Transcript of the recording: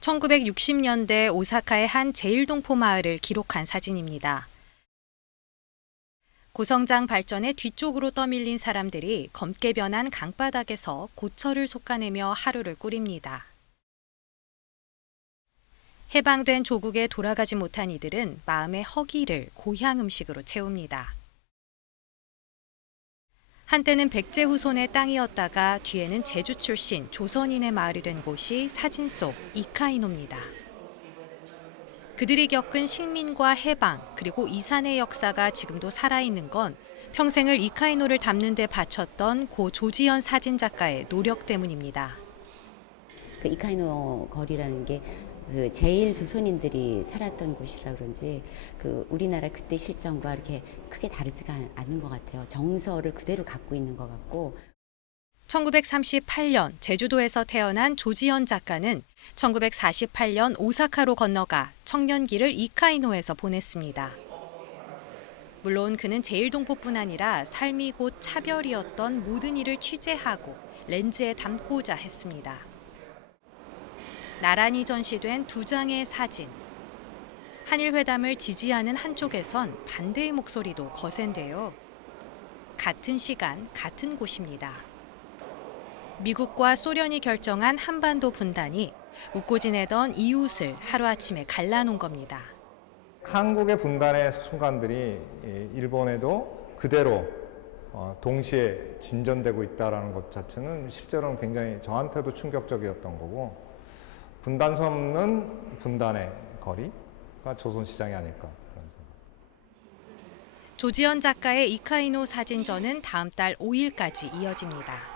1960년대 오사카의 한 제일동포 마을을 기록한 사진입니다. 고성장 발전의 뒤쪽으로 떠밀린 사람들이 검게 변한 강바닥에서 고철을 솎아내며 하루를 꾸립니다. 해방된 조국에 돌아가지 못한 이들은 마음의 허기를 고향 음식으로 채웁니다. 한때는 백제 후손의 땅이었다가 뒤에는 제주 출신 조선인의 마을이 된 곳이 사진 속 이카이노입니다. 그들이 겪은 식민과 해방 그리고 이산의 역사가 지금도 살아있는 건 평생을 이카이노를 담는 데 바쳤던 고 조지현 사진 작가의 노력 때문입니다. 그 이카이노 거리라는 게 그 제일 조선인들이 살았던 곳이라 그런지 그 우리나라 그때 실정과 이렇게 크게 다르지가 않은 것 같아요. 정서를 그대로 갖고 있는 것 같고 1938년 제주도에서 태어난 조지현 작가는 1948년 오사카로 건너가 청년기를 이카이노에서 보냈습니다. 물론 그는 제일동포뿐 아니라 삶이 곧 차별이었던 모든 일을 취재하고 렌즈에 담고자 했습니다. 나란히 전시된 두 장의 사진. 한일 회담을 지지하는 한쪽에선 반대의 목소리도 거센데요. 같은 시간, 같은 곳입니다. 미국과 소련이 결정한 한반도 분단이 웃고 지내던 이웃을 하루아침에 갈라놓은 겁니다. 한국의 분단의 순간들이 이 일본에도 그대로 어, 동시에 진전되고 있다는 것 자체는 실제로는 굉장히 저한테도 충격적이었던 거고 분단섬은 분단의 거리가 조선시장이 아닐까. 조지현 작가의 이카이노 사진전은 다음 달 5일까지 이어집니다.